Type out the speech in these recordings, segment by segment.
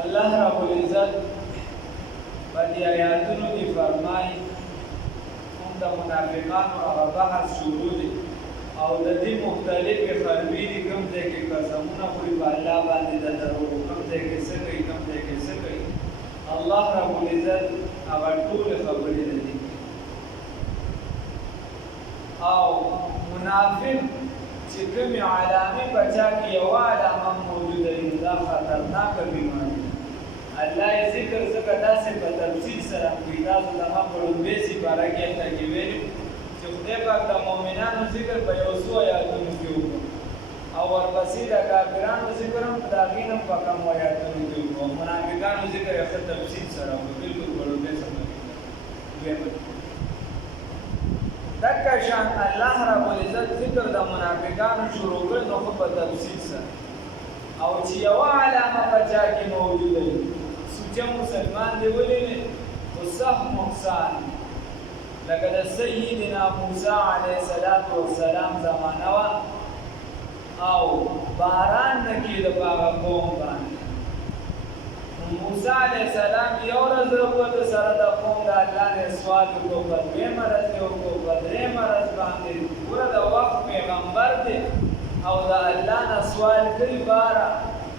الله رب العزت په دې آیاتونو کې فرمایي هم د منافقانو هغه بحث شروع دی او د دې مختلفې خربې دي کوم ځای کې قسمونه خوري په الله باندې د دروغ کوم ځای کې څه کوي کوم ځای کې څه کوي الله رب العزت هغه ټولې خبرې لري او منافق چې کومې علامې په چا کې یوه علامه موجوده وي دا خطرناکه بیماري الله یې ذکر ځکه داسې په تفصیل سره کوي تاسو زما په لومبۍ سپاره کې هلته کې ویلي چې خدای پاک د مؤمنانو ذکر په یو څو آیاتونو کې وکړو او ورپسې د کافرانو ذکر هم د هغې نه په کمو آیاتونو کې وکړو او منافقانو ذکر یې ښه تفصیل سره وکړو بلکل په لومبۍ سره دکه شان الله رب العزت ذکر د منافقانو شروع کړ نو په تفصیل سره او چې یوه علامه په چا کې موجوده وي سوچه مسلمان دی ولې نه خو سخت نقصان لکه د سیدنا موسی علیه السلام زمانه وه او باران نه کېده په هغه قوم باندې موسی علیه السلام یو ورځ وکړه سره د قوم د الله نه سوال وکړو په دویمه ورځ یې وکړو په درېیمه ورځ باندې پوره د وخت پیغمبر دی او د الله نه سوال کوي باره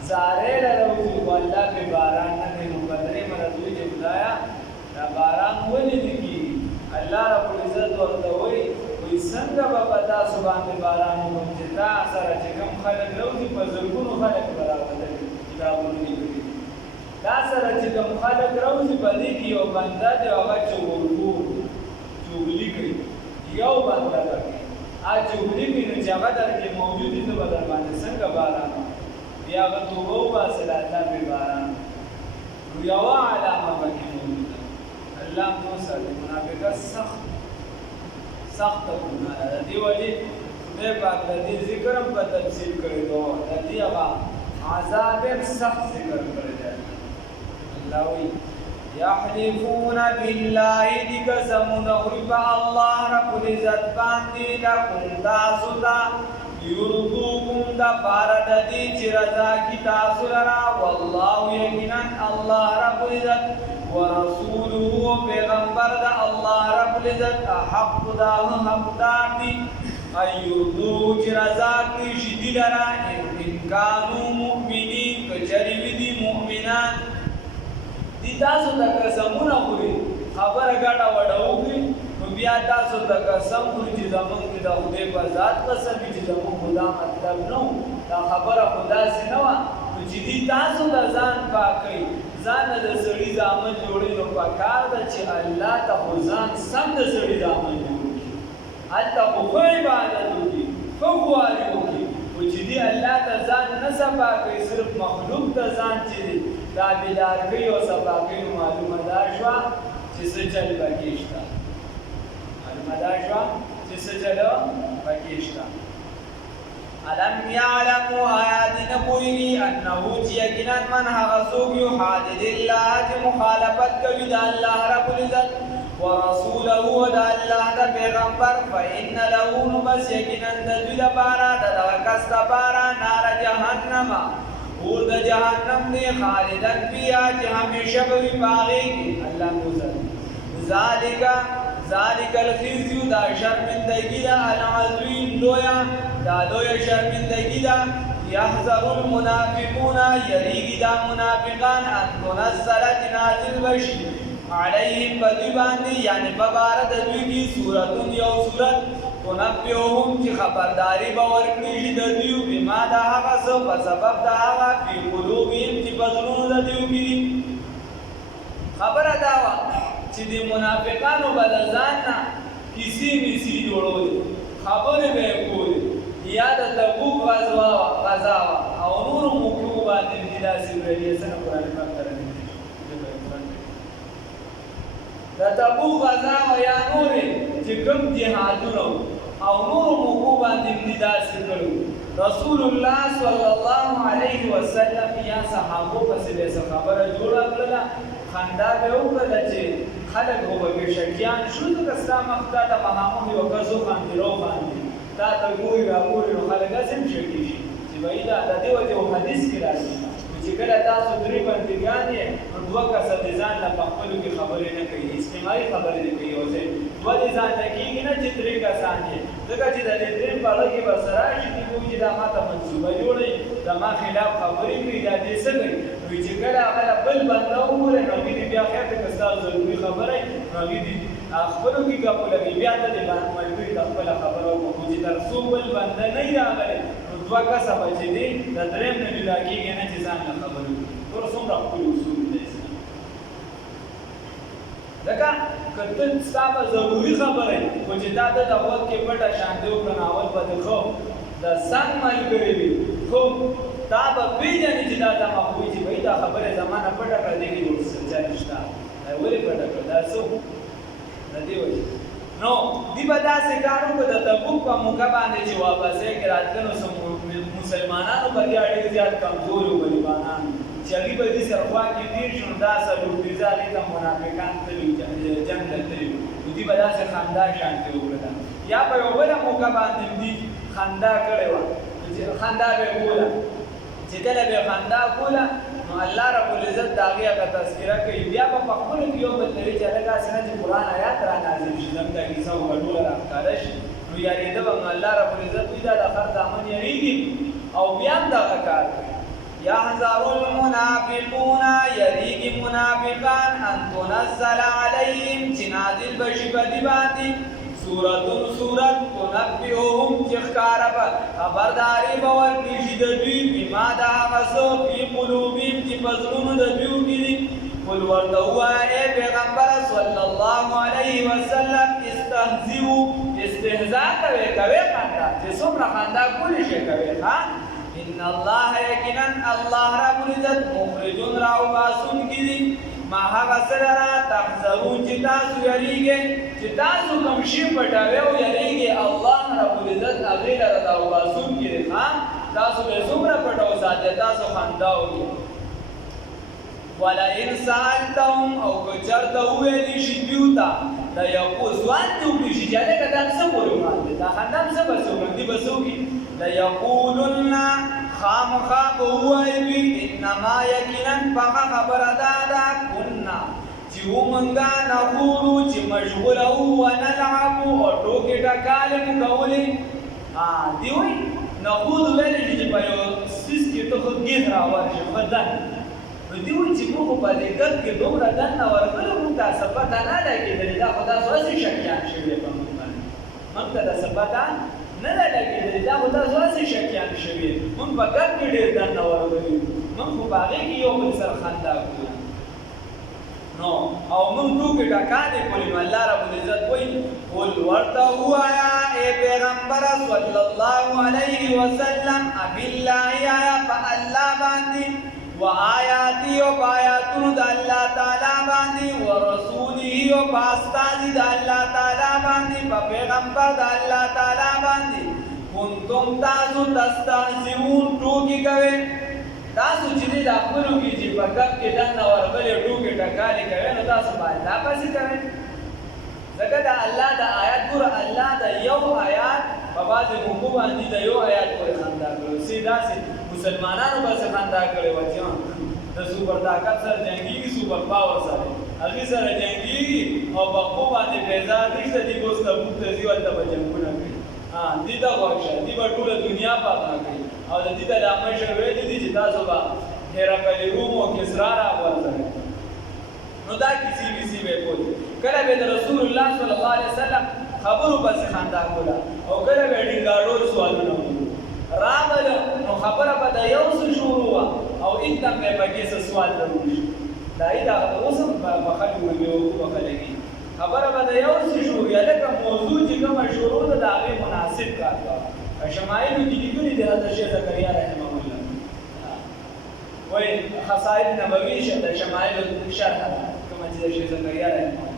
زارې له راوځي خو الله پرې باران نه کوي نو په درېیمه ورځ وایي چې خدایه دا باران ولې نه کېږي الله رب العزت ورته وایي څنګه به په تاسو باندې باران وکړم چې تا سره چې کوم خلک راوځي په زرګونو خلک به راغلي کتابونو لیکلي دا سره چې کوم خلک راوځي په دې کې یو بنده دی هغه چغلي کوي یو بنده دی چغلي کوي نو چې هغه درکې موجود دی نو به در باندې څنګه باران بیا هغه توبه وباسي د الله پرې باران نو یوه علامه پکې موجوده الله مو ساتي منافقت سخته ګناه ده د دې وجې خدای پاک د دې ذکر هم په تفصیل کړی دی د دې هغه عذاب هم سخت ذکر کړی دی الله وایي یحلفون بالله دې قسمونه خوري په الله رب العزت باندې لکم تاسو ته یرضوکم دپاره د دې چې رضا کي تاسو لره والله یقینا الله رب العزت ورسوله پیغمبر د الله رب العزت احق دا حقدار دي ایردو چې رضا کړي شي دي لره ان کانو مؤمنین که چرې وي دي مؤمنان دي تاسو ته قسمونه خوري خبره ګډه وډه وکړي نو بیا تاسو ته قسم خوري چې زمونږ د خدای په ذات قسم وي چې زمونږ خدا مطلب نه و دا خبره خو داسې نه وه نو چې دي تاسو د ځان پاکوي ځان د سړي زامن جوړوي نو پکار ده چې الله ته خو ځان سم د سړي زامن جوړ کړي هلته خو ښه عبادت وکړي ښه خواري وکړي خو چې دي الله ته ځان نه صفا کوي صرف مخلوق ته ځان چې دی تابعدار کوي او صفا کوي نو معلومه دا شوه چې څه چل پکې شته معلومه دا شوه چې څه چل پکې شته علم یعلمو آیات نپویگی انہو چی یقینا من هغه څوک یحادد الله چې مخالفت کوي د الله رب العزت ورسوله د الله د پیغمبر فإن له نو بس یقینا د دوی لپاره د دغه کس لپاره نار جهنم اور د جهنم دی خالدن فیها چې همیشه به وي په هغې کې الله موزل ذالک الخزي دا شرمندگی ده العظیم لویه دا لویه شرمندگی ده یحذر المنافقون یریږي دا منافقان ان تنزل چې نازل بشي علیهم په دوی باندې یعنې په باره د دوی کې صورتون یو صورت تنبئهم چې خبرداري به ورکړي شي د دوی بما د هغه څه په سبب د هغه فی قلوبهم چې په زړونو د دوی کې دي خبره دا وه چې د منافقانو به د ځان نه کیسې میسې جوړولې خبرې به یې کولې یا د تبوک غزا وه او نورو موقعو باندې دې داسې ویلې څنګه قرآن پاک ته د تبوک غزا وه یا نورې چې کوم جهادونه او نورو موقعو باندې دې داسې کړو رسول الله صلی الله علیه وسلم یا صحابو پسې به څه خبره جوړه کړله خندا به وکړله چې خلک خو به شکیان شو ځکه ستا مخ ته د مخامخ یو کس وخاندي راوخاندي تا ته ګوري راګوري نو خلک هسې هم شکي شي چې بهي د دې وجې حدیث کې راځي چې کله تاسو درې بندګان یې نو دوه کسه د ځان له په خپلو کې خبرې نه کوي اجتماعي خبرې نه کوي او دوه د ځان ته کېږي نه چې درې کسان یې ځکه چې د دې درې په اړه کې به سره راشي دي کوي چې دا ما ته منصوبه جوړوي زما خلاف خبرې کوي دا دې څه کوي نو چې کله هغه بل بنده وګوري نو هغې دې بیا خیر ته که ستا ضروري خبره وي نو هغې دې خپلو کې ګپو لګوي بیا ته د ملګري ته خپله خبره وکړو چې تر څو بل بنده نه وي راغلی دوه کسه به چې دي د درېیم نه جدا کېږي نه چې ځان له خبرې وکړي ټول څومره ښکلي اصول دی اسلام ځکه که ته ستا به ضروري خبره وي خو چې تا ته د غوږ کې پټه شانتې وکړه نو اول به د ښه د سنګ ملګري وي خو تا به پېژنې چې دا دمه خو وي چې بهی دا خبره زما نه پټه کړه دې کې نور څه نشته ولې پټه کړه دا څه د دې وجې نو دی به داسې کار وکړو د تبوک په موقع باندې چې واپسې کې راتلل نو مسلمانانو به بیا ډېر زیات کمزوري وو غریبانان چې هغوی به دې سره خوا کې تېر شي نو دا څلور پنځه هغې ته منافقان تللي جنګ ته تللي نو دوی به داسې خندا شانتې وکړله یا په یو بله موقع باندې دوی خندا کړې وه خندا به یې کوله چې کله به یې خندا کوله نو الله رب العزت د هغې هغه تذکره کوي بیا به په خپلو کې یو بل لري چې هلکه هسې نه چې قرآن آیات را نازل شي زموږ دا کیسه به ټوله را ښکاره شي نو یارېده به نو الله رب العزت وایي دا د هر زامن یریږي او بیا هم دغه کار کوي یحذر المنافقون یریږي منافقان ان تنزل علیهم چې نازل به شي په دې باندې سورة تنبئهم چې ښکاره به خبرداري به ورکړي شي د دوی بما د هغه څه فی قلوبهم چې په زړونو د دوی کې دي قل ورته ووایه ای پیغمبره صلی الله علیه وسلم استهزئوا استهزاء کوئ خندا چې څومره خندا کولی شئ کوئ ان الله یقینا الله رب العزت مخرج راوباسونکي دي ما هغه سره را تحذرون چې تاسو یریږئ چې تاسو کوم شي پټوئ او یریږئ الله رب العزت هغې لره راوباسونکي دی تاسو به څومره پټو ساتئ تاسو خندا وکړئ ولئن سألتهم او که چېرته وویلی شي دوی ته سوال دې وکړي شي چې هلکه دا څه پورې وړاند دی دا خندا هم څه به څه وکړم دوی به څه وکړي لیقولن خامخا به ووایي دوی انما یقینا پخه خبره دا ده کنا چې ومونږه نخورو چې مشغوله وو ونلعبو او ټوکې ټکالې مو کولې دوی وایي نخود ویلی شي چې په یو څیز کې ته خو ګیت راورشي ښه دننه نو دوی وایي چې موږ په دې ګد کې دومره دننه ورغلو موږ ته څه پته نه لګېدلې دا خو تاسو هسې شکیان شوي په موږ باندې موږ ته دا څه پته نه ده لګېدلې دا خو تاسو هسې شکیان شوي موږ په ګد کې ډېر دننه ورغلي موږ خو په هغې کې یو بل سره خندا کوله نو او موږ ټوکې ټکانې کولې نو الله رب العزت وایي قل ورته ووایه ای پیغمبره صلی الله علیه وسلم ابالله آیا په الله باندې و آیاتی او په آیاتونو د الله تعالی باندې و رسوله او په استازي د الله تعالی باندې په پیغمبر د الله تعالی باندې کنتم تاسو تستهزئون ټوکې کوئ تاسو چې دې د خپلو کې چې په ګپ کې دننه ورغلې ټوکې ټکالې کوئ نو تاسو باید دا پسې کوئ ځکه د الله د آیات ګوره الله د یو آیات په بعضې موقعو باندې د یو آیات پورې خندا کړی سي داسې مسلمانانو پسې خندا کړې وه چې د سوپر طاقت سره جنګېږي سوپر پاور سره هغې سره جنګېږي او په خپو باندې بیزار نشته دي به اوس تبوک ته ځي هلته به جنګونه کوي دې ته غوږ شه دې به ټوله دنیا پاکه کوي او د دې ته دا مشر ویلي دي چې تاسو به هرقل روم او کسرا راغورځوئ نو دا کیسې ویسې به یې کولې کله به د رسول الله صلی الله علیه وسلم خبرو پسې خندا کوله او کله به یې ډینګاډول سوالونه وکړو راغله نو خبره به د یو څه شروع وه او एकदम به یې پکې څه سوال ضرور شي دا یې دا اوس هم په خلکو به خلکي خبره به د یو څه شروع وي هلکه موضوع چې کومه شروع ده د هغې مناسب کار کوه په شمایلو کې لیکلي دي حضرت شیخ زکریا رحمه الله وایي خصائل نبوي د شمایلو شرحه ده کومه چې د شیخ زکریا رحمه الله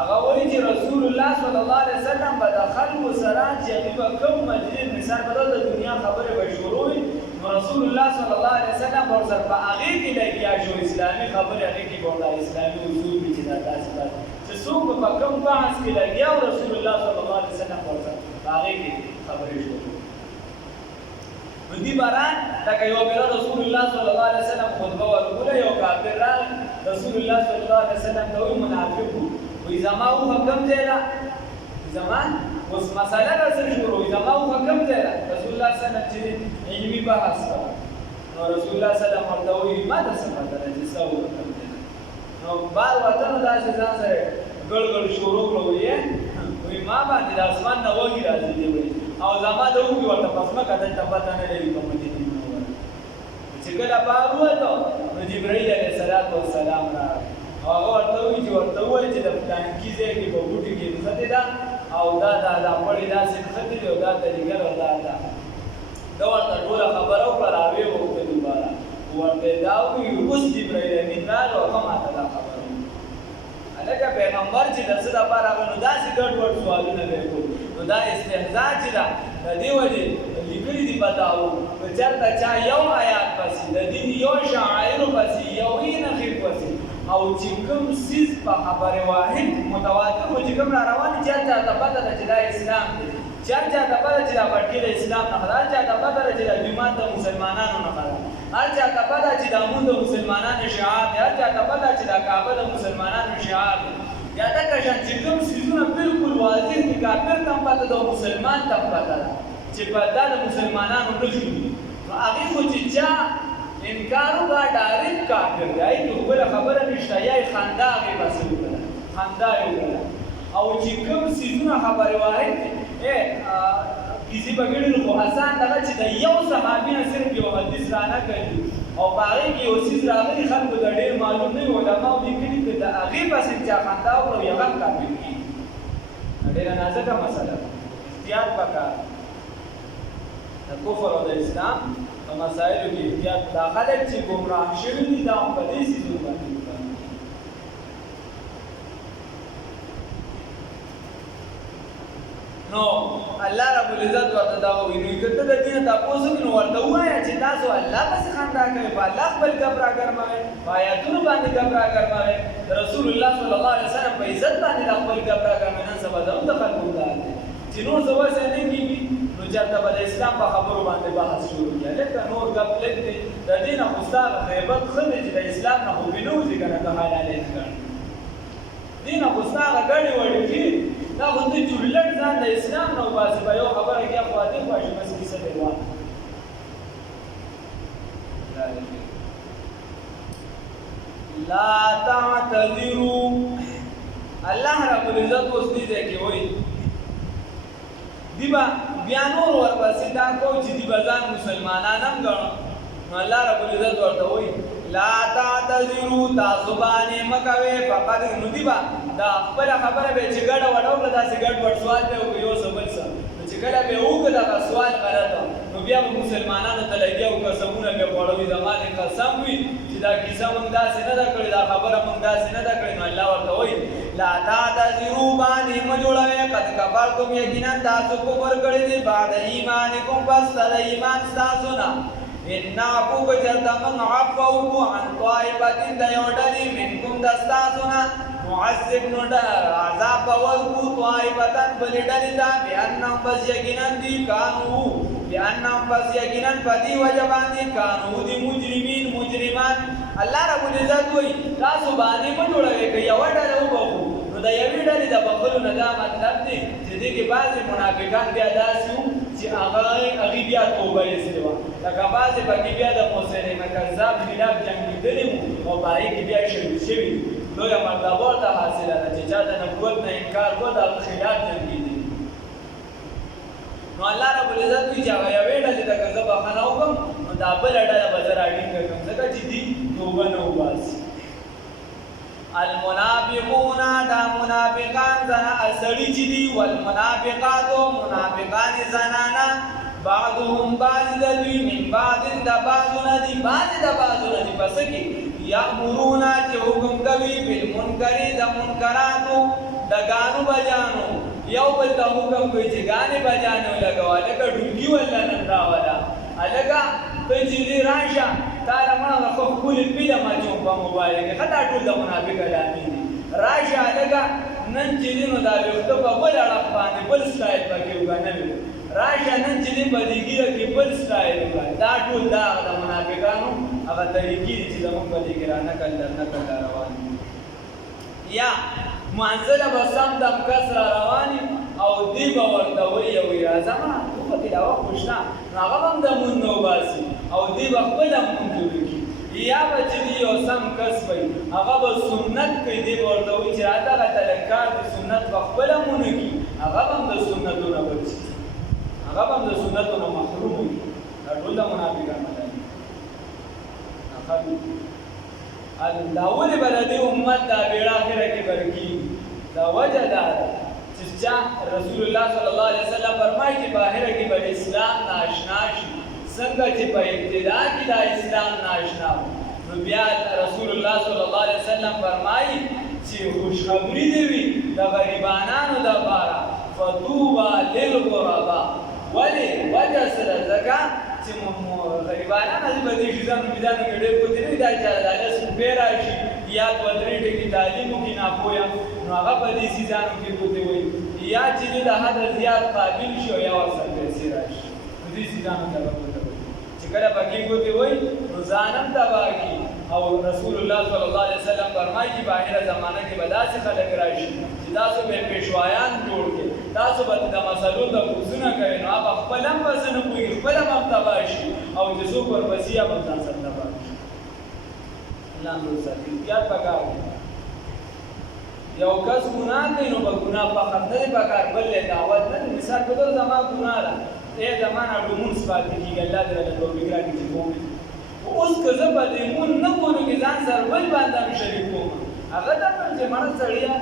هغه وایي چې رسول الله صلی الله علیه وسلم به د خلکو سره چې هغوی به کوم مجلس مثال به د دنیا خبرې به شروع وي نو رسول الله صلی الله علیه وسلم به ورسره په هغې کې لګیا شو اسلامي خبرې هغې کې به ورته اسلامي اصول وي چې دا داسې داسې چې څوک به په کوم بحث کې لګیا او رسول الله صلی الله علیه وسلم ورسره په هغې کې خبرې شروع نو دي باران لکه یو بل رسول الله صلی الله علیه وسلم خطبه ورکوله یو کافر راغی رسول الله صلی الله علیه وسلم ته وی منافق وی زما او حکم دی را زمان اوس مساله راځي شروع زما او حکم دی را رسول الله صلی الله علیه وسلم چې علمي بحث نو رسول الله صلی الله علیه وسلم وی ما ته څه پته ده چې څه حکم دی نو بار وطن داسې ځان سره ګړ ګړ شروع کړو یې وی ما باندې د اسمان نه وږي راځي دی وی او زما د وږي ورته پسمه کده ته پته نه لري کوم دي چې کله بار وته نو جبرائیل علیه السلام را او هغه ورته وی چې ورته وی چې د پلان کیږي کې په بوټي کې څه ده او دا پړې داسې څه دي او دا طریقه دا ورته ټول خبره او راوي وکړه دوباره ورته دا وی اوس جبرائیل امین راغی او ما ته دا خبره الکه پیغمبر چې د څه لپاره غو داسې ګډ وډ سوالونه وکړو نو دا استهزاء چې دا د دې وجه لیکلي دی پتاو چې چرته چا یو آیات پسې د دې یو شاعر پسې یو یې نه پسې او چې کوم سیس په خبره واحد متواتر و چې کوم روان چې چا پته ده چې دا اسلام دی چا ته پته چې دا پټی د اسلام نه خلاص چا ته پته چې د جماعت د مسلمانانو نه خلاص هر چا ته پته چې د موږ د مسلمانانو شعار دی هر چا ته پته چې د کعبه د مسلمانانو شعار دی یا دا چې کوم سیزونه بالکل واضح دي کافر ته پته د مسلمان ته پته ده چې په دا د مسلمانانو نه جوړي نو هغه خو چې چا انکار وکړ ډایرکټ کافر دی نو بل خبره نشته یا خندا غي بس وکړه خندا وکړه او چې کوم سیزونه خبره واحد کسی بګړي نو حسن دغه چې د یو صحابي نه صرف یو حدیث را نه کوي او باغې کې یو سیز راغلی خلکو د ډېر معلوم نه علماء لیکلي چې د هغې پسې چا خندا وکړو یو هم کافر کېږي ډېره نازکه مسله احتیاط پکار د کفر او د اسلام په مسایلو کې احتیاط دا خلک چې ګمراه شوي دي دا هم په دې سیزونو باندې نو الله رب العزت ورته دا وایي نو کته د دې تاسو نو ورته وایي چې تاسو الله پس خندا کوي په الله خپل کبرا ګرموي آیاتونو باندې کبرا ګرموي رسول الله صلی الله علیه وسلم په عزت باندې خپل کبرا ګرموي نن سبا د خلکو دا چې نور څه وایي نه کیږي نو چرته د اسلام په خبرو باندې بحث شروع کیږي لکه نور غب لګي د دې نه مستاغ غیبت خلک چې د اسلام نه خو بنوځي کنه ته حلاله کړي دینه مستاغ غړي وړي کی دا غوډه جوړلټ ځان د اسلام نو باسي په یو خبره کې خواته خوښي بس کیسه دی واه لا تعتذروا الله رب العزت اوس دې کې وایي دیبا بیا نور ورپسې دا کو چې دی بازار مسلمانان هم ګڼو نو الله رب العزت ورته وایي لا تعتذروا تاسو باندې مکوي فقط نو دیبا دا خپل خبره به چې ګډه وډو دا سي ګډ وډ سوال به یو سبل سره چې کله به وګړه دا سوال غلطه نو بیا مسلمانانو ته لګیاو قسمونه به وړوي زمانه قسم وي چې دا کیسه مونږ داسې نه دا کړی دا خبره مونږ داسې نه دا کړی نو الله ورته وایي لا تعتذروا باندې مجوړوي قد کفرتم یقینا تاسو کفر کړی دی بعد ایمانکم پس د ایمان تاسو نه ان نعفو بجرد من عفو عن طائبة دیوڈلی منکم دستاسونا معذب ندر عذاب ورکو طائبة بلدلی تا بیانم بس یقینن دی کانو بیانم بس یقینن پدی وجبان دی کانو دی مجرمان اللہ رب العزت ہوئی تاسو بانی مجھوڑوے کہ یوڑا رو بخو نو دا یوی ڈالی دا بخلو ندا مطلب دی جدی کے بعضی منافقان بیا داسیو چې هغه بیا توبه یې سره لکه بعضې پکې بیا د مسلمه کذاب خلاف جنګېدلي وو او په هغې کې بیا شهید شوي لویه مرتبه ورته حاصله ده چې چا د نبوت نه انکار کړو د هغه خلاف جنګېدلي نو الله رب العزت وایي چې هغه یوې ډلې ته که زه بخښنه وکړم نو دا بله ډله به زه راټینګه کړم ځکه چې دوی توبه نه وباسي المنافقون دا منافقان زنا سړي چې دي والمنافقات منافقان زنانا بعضهم بعض د دوی من بعض د بعضونه دي بعض د بعضونه دي پس کې یامرون چې حکم کوي بالمنکر د منکراتو د غانو بجانو یو بل ته حکم کوي چې غانې بجانو لګوا لکه ډوګي ولا نن راولا الګا ته چې راشه تعالی ما خو خپل پیله ما چې په موبایل کې خطا ټول د منافق علامې دي راشه الګا نن چې نو دا یو ته په بل اړه باندې بل سټایل پکې وګڼل راشه نن چې دې بدیګي کې بل سټایل وکړه دا ټول دا د منافقانو هغه طریقې چې زموږ بدیګي را نه کړل روان یا منزله به سم دم کس را رواني او دی به ورته وایي او راځه ما خو پکې دا وخت شته نو هغه هم د مونځ نه وباسي او دی به خپله مونځ جوړ کړي یا به چې دی یو سم کس وي هغه به سنت کوي دی به ورته وایي چې راته هغه طلبکار د سنت به خپله مونه کړي هغه هم د سنتو نه بچي هغه هم د سنتو نه محروم وي دا ټول د منافقان دا ولې به د دې امت دا بیړه اخره کې برکېږي دا وجه دا ده چې رسول الله صلی الله علیه وسلم فرمایي چې په اخره کې به اسلام ناشنا شي څنګه چې په ابتدا کې دا اسلام ناشنا و نو بیا رسول الله صلی الله علیه وسلم فرمایي چې خوشخبري دې وي د غریبانانو لپاره فطوبى للغرباء ولې وجه سره ځکه چې غریبانان دې په دې ځانو میدانو کې ډېر کوتي نه دا چې لږ سپیر راشي یا په درې ټکي تعلیم کې نه پوهه نو هغه په دې ځانو کې کوتي وي یا چې د حد زیات قابل شو یا ورسره پیسې راشي دې ځانو ته وکړي چې کله پکې کوتي وي نو ځانم تباہ کی او رسول الله صلی الله علیه وسلم فرمایي چې په اخر زمانه کې به داسې خلک راشي چې تاسو به پیشوایان جوړ کړئ تاسو به د مسلو د پوښتنه کوي نو هغه خپل هم وزن کوي خپل هم تباہ شي او چې څوک ورپسې به ځان سره تباہ شي الله نور ساتي یاد پکار یو کس ګناه کوي نو په ګناه په خاطر نه پکار بل له دعوت نه مثال په توګه زما ګناه ده زمانہ ډومون سپات کیږي الله دې له توفیق راکړي چې کوم اوس که زه به دې مون نه کولو کې ځان سره بل باندې شریک کوم هغه ته چې مړه سړیا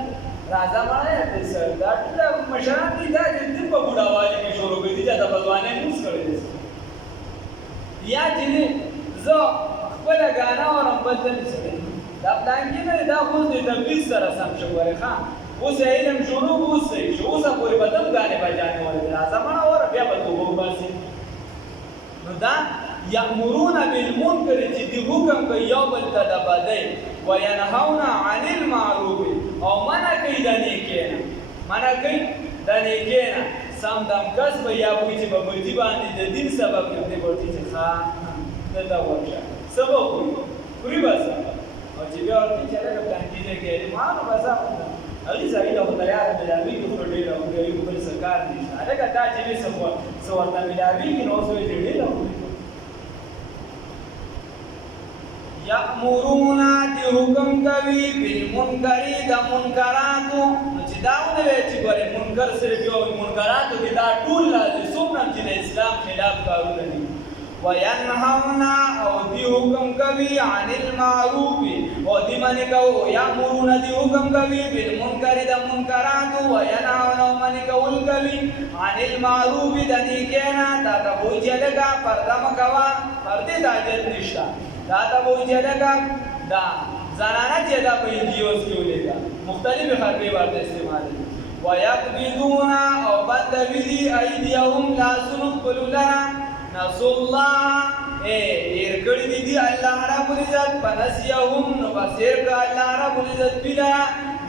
راځه مړه دې سر دا ټول مشران دي دا دې په بوډاوالي کې شروع کړي چې د بځوانۍ موس کړي یا چې زه خپل غانا ورم بدل سره دا پلان کې نه دا خو دې د بیس سره سم شوی ښا اوس علم شروع اوسې شو اوسه پورې بدل غانې بجانې ورته راځه مړه ور بیا به توبه وباسي نو دا یامرون بالمنکر چې دی حکم کوي یو بل ته د بدۍ وینهون عن المعروف او منع کوي د نیکۍ نه منع کوي د نیکۍ نه سم دم کس به یا وایي چې په بچي باندې د دین سبب ګرځي ورته چې ښه دلته ورشه سبب خوري بس او چې بیا ورته چې هغه پلان کېږي کې ما نو بس هغې ځای له خدایانو ملاوېږي خو ډېره وګړي بل څه کار نشته هلکه تا چې وې څه ورته ملاوېږي نو اوس وایي چې ډېره یامرون دی حکم کوي بالمنکر د منکراتو چې داونه وی چې ګوره منکر صرف یو منکراتو کې دا ټول لازم څومره چې د اسلام خلاف کارونه دي وینهون او دی حکم کوي عن المعروف او دی منی کو یامرون دی حکم کوي بالمنکر د منکراتو وینهون او منی کول کوي عن المعروف د نیکینا دا ته وایي چې لګه پرده مکوا پردې د اجر نشته دا ته وایي چې لګه دا زنانه چې دا په انجیوز کې ولېږه مختلفې حرفې ورته استعمالوي ویقبضون او بندوي دي ایدیهم لاسونه خپلو لره نسوا الله هېر کړي دي الله رب العزت فنسیهم نو بس هېر کړه الله رب العزت بلا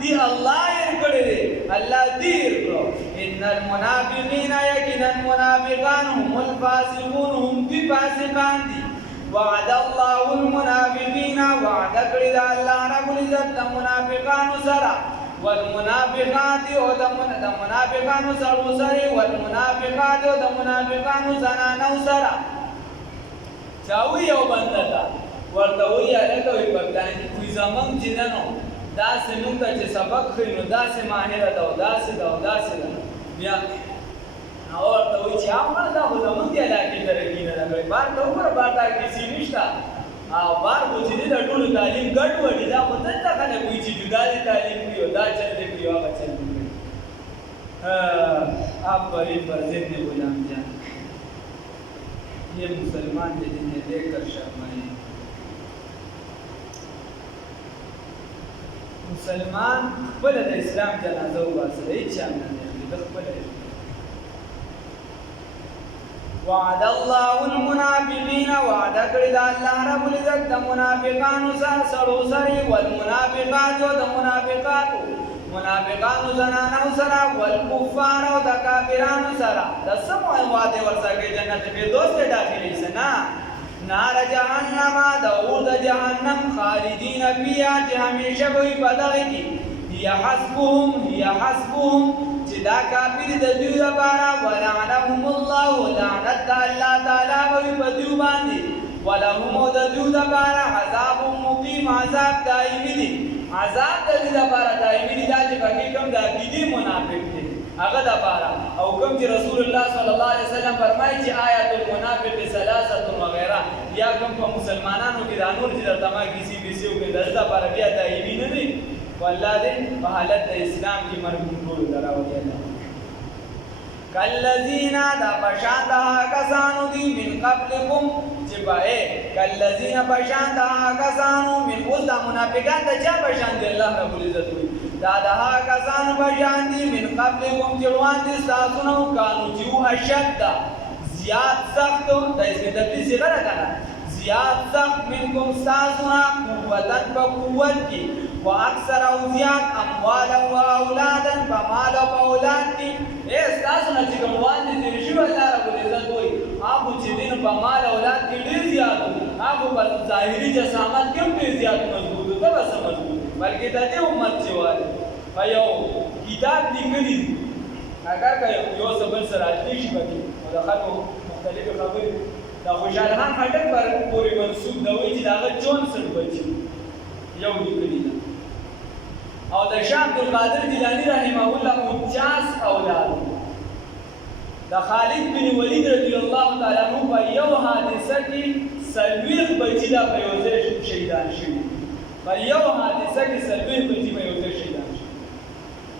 دی الله هېر کړي دي الله دې هېر کړو ان المنافقین یقینا منافقان هم الفاسقون هم دي فاسقان دي وعد الله المنافقین وعد کړي دا الله رب العزت د منافقانو سره والمنافقات او د منافقانو سره والمنافقات او د منافقانو زنانو سره چاوي یو بنده تا ورته وی هغه وی په پلان کې کوئی زمون جنانو دا سمون ته چې سبق خینو دا سه ماهره دا دا سه بیا او ورته وی چې هغه دا زمون دی علاقې ترقی نه لګي بار ته پر باټا کسی نشتا او بار مو چې د ټولو تعلیم ګډ وړي دا خو دلته خلک وایي چې جدا دي تعلیم کوي دا چل دی کوي هغه چل دی آفرین پر ضد غلام جان یہ مسلمان دے جنہیں دیکھ کر شرمائے مسلمان خپل د اسلام جنازه وباسي هیڅ چا نه دی د خپل وعد الله المنافقين وعد کړی دا الله رب العزت د منافقانو سره سړو سره والمنافقات او د منافقاتو منافقانو زنانو سره والکفار او د کافرانو سره د سمو وعده ورسره جنت فردوس ته داخلي سنا نار جهنم د اور د جهنم خالدین فیها چې همیشه وي په دغه کې هي حسبهم چې دا کافر د دوی لپاره ولعنهم الله لعنت الله تعالی وي په دوی باندې ولهم د دوی لپاره عذاب مقیم عذاب دایمي دی عذاب د دې لپاره دایمي دی چې پکې کوم د عقیدې منافق دی هغه لپاره او کوم چې رسول الله صلی الله علیه وسلم فرمایي چې آیات المنافق ثلاثه وغیرہ یا کوم په مسلمانانو کې د نور چې درته ما کیسي بیسیو کې درته لپاره بیا دایمي نه دی والله دې په حالت د اسلام کې مرګ ټول دراوي الله کالذین دا پشان دا کسانو دی من قبلکم چې پای کالذین پشان دا کسانو من اوس دا منافقان دا چا پشان دی الله رب العزت وی دا دا کسانو پشان دی من قبلکم چې روان دي تاسو نو کانو چې اشد زیات سخت د دې تدریس غره کنه زیات سخت منکم تاسو قوتن په قوت کې واکثر او زیات اموال او اولاد فمال او اولاد کې تاسو نه چې کوموان دي چې الله رب العزت وایي هغه چې دین په مال اولاد کې ډیر زیات هغه په ظاهري جسامت کې ډیر زیات مضبوط ده بس مضبوط بلکې د دې امت چې وایي په یو کتاب لیکلي اگر یو سبل سره اړتیا شي پکې او د خلکو مختلف خبرې د خوشحال خان خټک پر پورې منسوب دی چې داغه 64 بچي یو لیکلي او د شاه عبدالقادر جیلانی رحمه الله 50 اولاد د خالد بن ولید رضی الله تعالی عنہ په یو حادثه کې سلويخ بچی دا په یو ځای شهیدان شوي په یو حادثه کې سلويخ بچی په یو ځای شهیدان شوي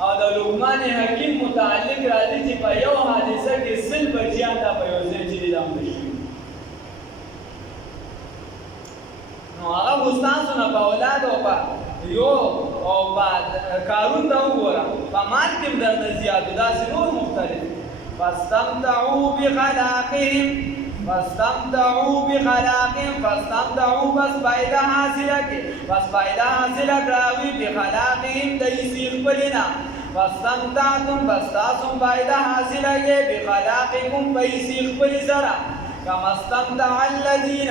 او د لقمان حکیم متعلق راځي چې په یو حادثه کې سل بچیان دا په یو ځای چې دا مړ شوي نو هغه استادو نه په اولاد او په یو او بعد کارون دا وګوره په مال کې د زیات داسې نور مختلف فاستمتعوا بخلاقهم فاستمتعوا بس فائدہ حاصله کې بس فائدہ حاصله کراوي بخلاقهم د یسیخ پلینا فاستمتعتم بس تاسو فائدہ حاصله کې بخلاقکم په یسیخ پلی سره کما استمتع الذين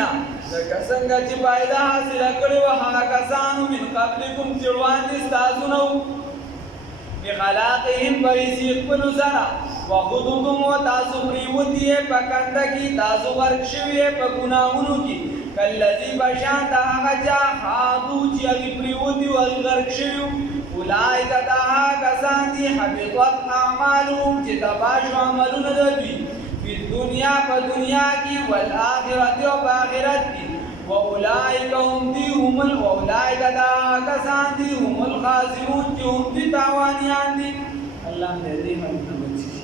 لکه څنګه چې فائدہ حاصله کړو هغه کسانو من قبلکم چې روان دي تاسو نو بخلاقهم بيسيق پلو سره وخذتم وتاسو پریوتی په کنده کې تاسو ورک شوی په ګناہونو کې کلذي بشان دا هغه چا حادو چې هغه پریوتی او غرق شوی اولئک دا کسان دي حبطت اعمالهم چې تباشو عملونه دوی په دنیا کې والآخرت او آخرت کې واولئک هم اولئک دا کسان دي هم الخاسرون چې هم دي تاوانیان دي الله دې موږ